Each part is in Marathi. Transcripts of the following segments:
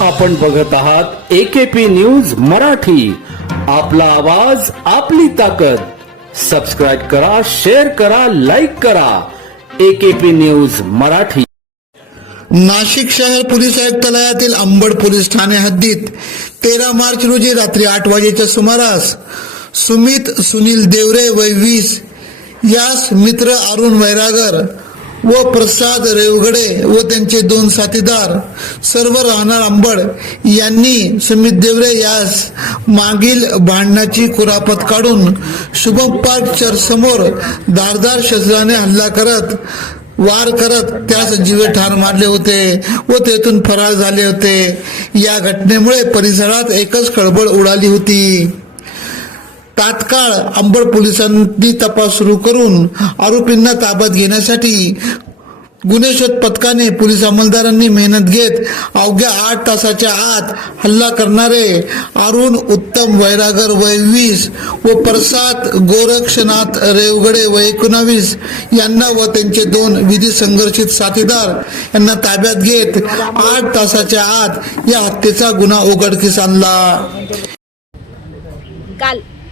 आपण बघत आहात एकेपी न्यूज मराठी. आपला आवाज आपली ताकद. सबस्क्राईब करा शेअर करा लाईक करा. AKP news Marathi. नाशिक शहर पोलीस आयुक्तालयातील अंबड पोलीस ठाणे हद्दीत तेरा मार्च रोजी रात्री आठ वाजेच्या सुमारास सुमित सुनील देवरे वय वीस यास मित्र अरुण वैरागर व प्रसाद रेवगडे व त्यांचे दोन साथीदार सर्व राहणार आंबड यांनी सुमित देवरे यास मागील भांडणाची कुरापत काढून शुभम पार्क चर्च समोर धारदार शस्त्राने हल्ला करत वार करत त्यास जीवे ठार मारले होते व तेथून फरार झाले होते. या घटनेमुळे परिसरात एकच खळबळ उडाली होती. तात्काळ अंबड पोलिसांनी तपास सुरू करून आरोपींना ताब्यात घेण्यासाठी गुन्हे शोध पथकाने पोलीस अंमलदारांनी मेहनत घेत अवघ्या आठ तासाच्या आत हल्ला करणारे अरुण उत्तम वैरागर वय वीस व प्रसाद गोरक्षनाथ रेवगडे वय एकोणावीस यांना व त्यांचे दोन विधी संघर्षित साथीदार यांना ताब्यात घेत आठ तासाच्या आत या हत्येचा गुन्हा उघडकीस आणला. काल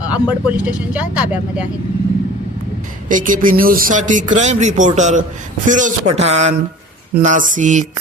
अंबड पोलीस स्टेशनच्या ताब्यामध्ये आहेत. एकेपी न्यूजसाठी क्राईम रिपोर्टर फिरोज पठाण नाशिक.